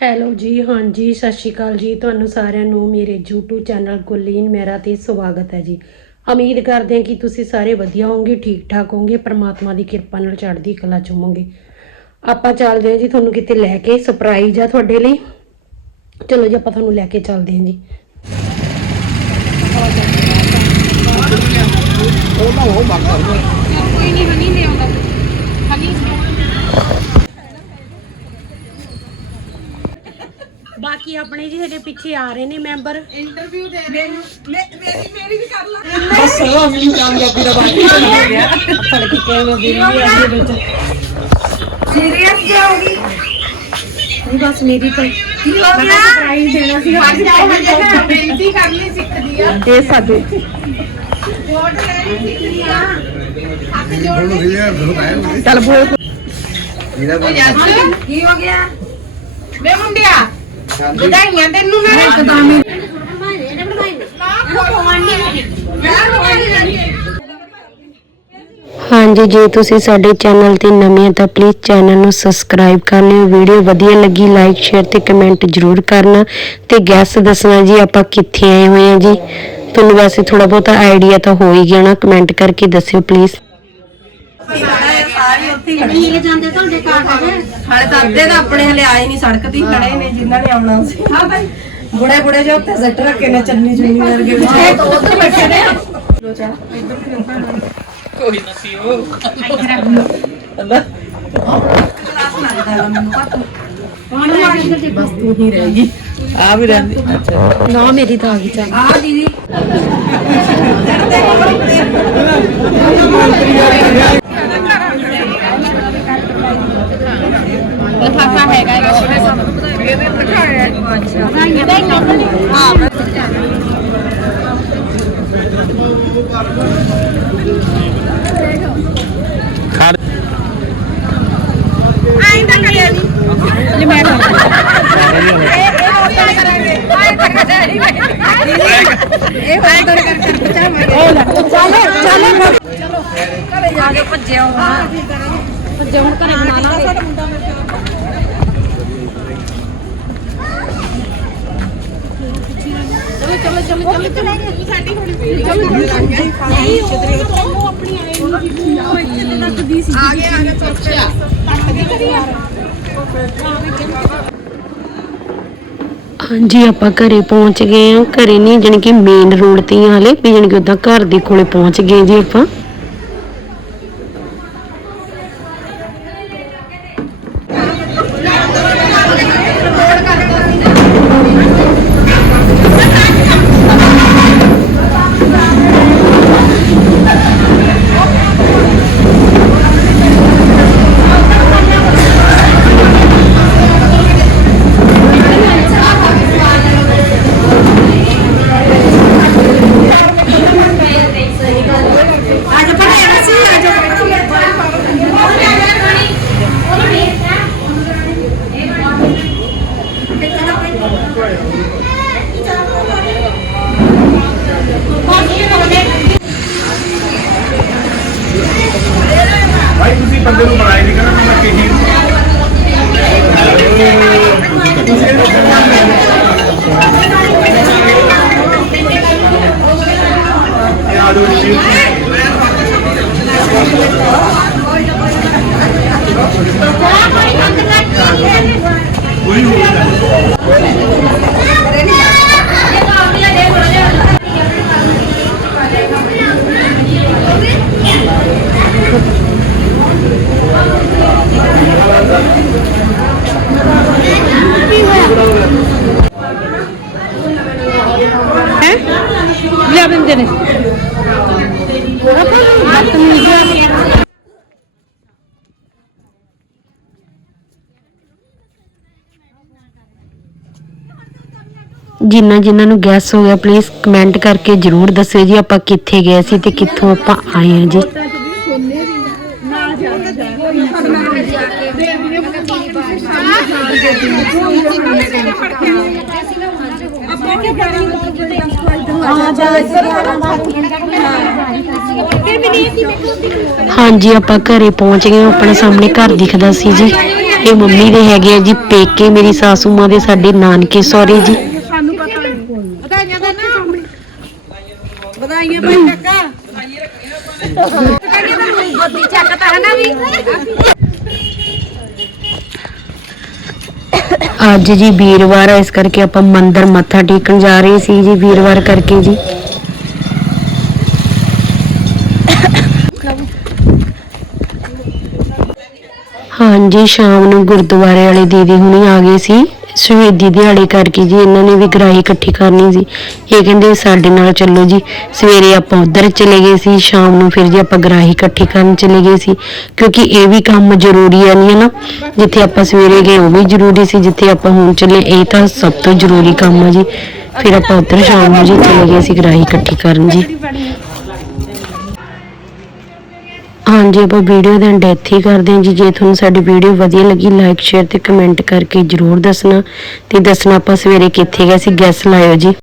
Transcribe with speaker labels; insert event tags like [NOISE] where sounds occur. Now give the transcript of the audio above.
Speaker 1: Hello ਜੀ ਹਾਂਜੀ ਸਤਿ ਸ਼੍ਰੀ ਅਕਾਲ ਜੀ। ਤੁਹਾਨੂੰ ਸਾਰਿਆਂ ਨੂੰ ਮੇਰੇ YouTube ਚੈਨਲ ਗੁਰਲੀਨ ਮੇਰਾ ਤੇ ਸਵਾਗਤ ਹੈ ਜੀ। ਉਮੀਦ ਕਰਦੇ ਹਾਂ ਕਿ ਤੁਸੀਂ ਸਾਰੇ ਵਧੀਆ ਹੋਵੋਗੇ ਠੀਕ ਠਾਕ ਹੋਵੋਗੇ ਪ੍ਰਮਾਤਮਾ ਦੀ ਕਿਰਪਾ ਨਾਲ ਚੜ੍ਹਦੀ ਕਲਾ ਚ ਹੋਵੋਗੇ। ਆਪਾਂ ਚੱਲਦੇ ਹਾਂ ਜੀ ਤੁਹਾਨੂੰ ਕਿਤੇ ਲੈ ਕੇ ਸਰਪ੍ਰਾਈਜ਼ ਆ ਤੁਹਾਡੇ ਲਈ। ਚਲੋ ਜੀ ਆਪਾਂ ਤੁਹਾਨੂੰ ਲੈ ਕੇ ਚੱਲਦੇ ਹਾਂ ਜੀ।
Speaker 2: ਕੋਈ ਨਹੀਂ ਹਨੀ ਲੈ ਆਉਂਦਾ ਹਨੀ
Speaker 1: ਬਾਕੀ ਆਪਣੇ ਜੀ ਹਜੇ ਪਿੱਛੇ ਆ ਰਹੇ ਨੇ ਮੈਂਬਰ।
Speaker 2: ਇੰਟਰਵਿਊ ਦੇ ਰਹੇ ਹਾਂ ਮੇਰੀ ਮੇਰੀ ਵੀ ਕਰ ਲਾ।
Speaker 1: ਫੜ ਕੇ ਕਹਿਣਾ ਦੇ ਰਹੀ ਹੈ ਵਿੱਚ।
Speaker 2: ਸੀਰੀਅਸ ਕੀ ਹੋਗੀ
Speaker 1: ਨਹੀਂ ਬਸ ਮੇਰੀ ਤਾਂ
Speaker 2: ਕੀ ਹੋ ਗਿਆ? ਸਰਪ੍ਰਾਈਜ਼ ਦੇਣਾ ਸੀ ਅੱਜ ਜਾਏ ਬੇਨਤੀ ਕਰਨੀ ਸਿੱਖਦੀ ਆ।
Speaker 1: ਇਹ ਸਾਡੇ
Speaker 2: ਵੋਟ ਲੈਣੀ ਸਿੱਖਦੀ ਆ। ਹੱਥ ਜੋੜ
Speaker 1: ਚੱਲ ਬੋਲ
Speaker 2: ਕੀ ਹੋ ਗਿਆ? ਵੇ ਮੁੰਡਿਆ। ਵਧਾਈਆਂ ਤੈਨੂੰ ਇੱਕਦਮ ਮੈਂ
Speaker 1: ਹਾਂਜੀ ਜੇ ਤੁਸੀਂ ਸਾਡੇ ਚੈਨਲ ਤੇ ਨਵੇਂ ਹੋ ਤਾਂ ਪਲੀਜ਼ ਚੈਨਲ ਨੂੰ ਸਬਸਕ੍ਰਾਈਬ ਕਰ ਲਿਓ। ਵੀਡੀਓ ਵਧੀਆ ਲੱਗੀ ਲਾਈਕ ਸ਼ੇਅਰ ਤੇ ਕਮੈਂਟ ਜ਼ਰੂਰ ਕਰਨਾ। ਤੇ ਗੈਸ ਦੱਸਣਾ ਜੀ ਆਪਾਂ ਕਿੱਥੇ ਆਏ ਹੋਏ ਹਾਂ ਜੀ। ਤੁਹਾਨੂੰ ਵੈਸੇ ਥੋੜਾ ਬਹੁਤਾ ਆਈਡੀਆ ਤਾਂ ਹੋ ਹੀ ਗਿਆ ਨਾ ਕਮੈਂਟ ਕਰਕੇ ਦੱਸਿਓ ਪਲੀਜ਼
Speaker 3: ਹਾਲੇ ਤਾਂ ਅੱਧੇ ਤਾਂ ਆਪਣੇ ਹਲੇ ਆਏ ਨਹੀਂ ਸੜਕ ਤੇ ਹੀ ਖੜੇ ਨੇ ਜਿਨ੍ਹਾਂ ਨੇ ਆਉਣਾ ਸੀ। ਹਾਂ ਭਾਈ ਬੁੜੇ ਬੁੜੇ ਜੋ ਉੱਤੇ ਸੱਟ ਰੱਖੇ ਨੇ ਚੰਨੀ ਚੁੰਨੀ ਵਰਗੇ। ਵਿਚਾਰੇ ਤਾਂ ਉੱਧਰ ਬੈਠੇ ਨੇ। ਬਸ ਤੂੰ ਹੀ ਰਹੇਗੀ
Speaker 1: ਨਾ ਮੇਰੀ ਤਾਂ ਆ ਗਈ ਚੱਲ।
Speaker 3: ਆ ਦੀਦੀ
Speaker 2: ਆਈ ਤਾਂ ਕਰਿਆ ਨਹੀਂ। ਲੈ ਮੈਂ ਇਹ ਉਦੋਂ ਕਰ ਕਰ ਪਚਾਵਾਂਗੇ ਚੱਲ ਚੱਲ ਚਲੋ। ਘਰੇ ਜਾ ਕੇ ਭੱਜਿਆ ਹਾਂ ਭੱਜਿਆ ਹੁਣ ਘਰੇ ਬਣਾ ਲਾਂਗੇ। ਨਹੀਂ ਉਹ ਆਪਣੀ ਆਏ ਉਹ ਇੱਥੇ ਤੇ ਨੱਕਦੀ ਸੀ। ਆ ਗਿਆ ਆ ਗਿਆ ਚੋਪਿਆ ਤੱਕਦੀ ਕਰੀ ਯਾਰ
Speaker 1: ਹਾਂਜੀ ਆਪਾਂ ਘਰੇ ਪਹੁੰਚ ਗਏ ਹਾਂ। ਘਰੇ ਨਹੀਂ ਜਾਣੀ ਕਿ ਮੇਨ ਰੋਡ ਤੇ ਹੀ ਹਲੇ ਵੀ ਜਾਣੀ ਕਿ ਉਦਾਂ ਘਰ ਦੇ ਕੋਲੇ ਪਹੁੰਚ ਗਏ ਜੀ ਆਪਾਂ। ਲਿਆ ਬੰਦੇ ਨੇ। ਜਿਨ੍ਹਾਂ ਜਿਨ੍ਹਾਂ ਨੂੰ ਗੈਸ ਹੋ ਗਿਆ ਪਲੀਜ਼ ਕਮੈਂਟ ਕਰਕੇ ਜਰੂਰ ਦੱਸਿਓ ਜੀ ਆਪਾਂ ਕਿੱਥੇ ਗਏ ਸੀ ਤੇ ਕਿੱਥੋਂ ਆਪਾਂ ਆਏ ਹਾਂ ਜੀ। ਹਾਂਜੀ ਆਪਾਂ ਘਰੇ ਪਹੁੰਚ ਗਏ ਆਪਣੇ ਸਾਹਮਣੇ ਘਰ ਦਿਖਦਾ ਸੀ ਜੀ। ਇਹ ਮੰਮੀ ਦੇ ਹੈਗੇ ਆ ਜੀ ਪੇਕੇ ਮੇਰੀ ਸਾਸੂ ਮਾਂ ਦੇ ਸਾਡੇ ਨਾਨਕੇ ਸਹੁਰੇ ਜੀ।
Speaker 2: ਵਧਾਈਆਂ ਦਾ ਨਾ। ਵਧਾਈਆਂ ਭਾਈ ਕਾਕਾ। [LAUGHS] ਗੋਦੀ ਚੱਕ ਤਾਂ ਹੈ ਨਾ ਵੀ।
Speaker 1: ਅੱਜ ਜੀ ਵੀਰਵਾਰ ਹੈ ਇਸ ਕਰਕੇ ਆਪਾਂ ਮੰਦਰ ਮੱਥਾ ਟੇਕਣ ਜਾ ਰਹੇ ਸੀ ਜੀ, ਵੀਰਵਾਰ ਕਰਕੇ ਜੀ। ਹਾਂਜੀ, ਸ਼ਾਮ ਨੂੰ ਗੁਰਦੁਆਰੇ ਵਾਲੇ ਦੀਦੀ ਹੁਣੀ ਆ ਗਏ ਸੀ। ਸ਼ਹੀਦੀ ਦਿਹਾੜੇ ਕਰਕੇ ਜੀ ਇਹਨਾਂ ਨੇ ਵੀ ਗਰਾਹੀ ਇਕੱਠੀ ਕਰਨੀ ਸੀ। ਇਹ ਕਹਿੰਦੇ ਸਾਡੇ ਨਾਲ ਚੱਲੋ ਜੀ। ਸਵੇਰੇ ਆਪਾਂ ਉਧਰ ਚਲੇ ਗਏ ਸੀ, ਸ਼ਾਮ ਨੂੰ ਫਿਰ ਜੀ ਆਪਾਂ ਗਰਾਹੀ ਇਕੱਠੀ ਕਰਨ ਚਲੇ ਗਏ ਸੀ। ਕਿਉਂਕਿ ਇਹ ਵੀ ਕੰਮ ਜ਼ਰੂਰੀ ਆ ਨਹੀਂ ਹੈ ਨਾ? ਜਿੱਥੇ ਆਪਾਂ ਸਵੇਰੇ ਗਏ ਉਹ ਵੀ ਜ਼ਰੂਰੀ ਸੀ, ਜਿੱਥੇ ਆਪਾਂ ਹੁਣ ਚੱਲੇ, ਇਹ ਤਾਂ ਸਭ ਤੋਂ ਜ਼ਰੂਰੀ ਕੰਮ ਆ ਜੀ। ਫਿਰ ਆਪਾਂ ਉਧਰ ਸ਼ਾਮ ਨੂੰ ਜੀ ਚਲੇ ਗਏ ਸੀ ਗਰਾਹੀ ਇਕੱਠੀ ਕਰਨ ਜੀ। ਹਾਂਜੀ, ਆਪਾਂ ਵੀਡੀਓ ਦਾ ਡੈਥ ਹੀ ਕਰਦੇ ਹਾਂ ਜੀ। ਜੇ ਤੁਹਾਨੂੰ ਸਾਡੀ ਵੀਡੀਓ ਵਧੀਆ ਲੱਗੀ ਲਾਈਕ ਸ਼ੇਅਰ ਤੇ ਕਮੈਂਟ ਕਰਕੇ ਜਰੂਰ ਦੱਸਣਾ। ਤੇ ਦੱਸਣਾ ਆਪਾਂ ਸਵੇਰੇ ਕਿੱਥੇ ਗਏ ਸੀ ਗੈਸ ਲਾਇਓ ਜੀ।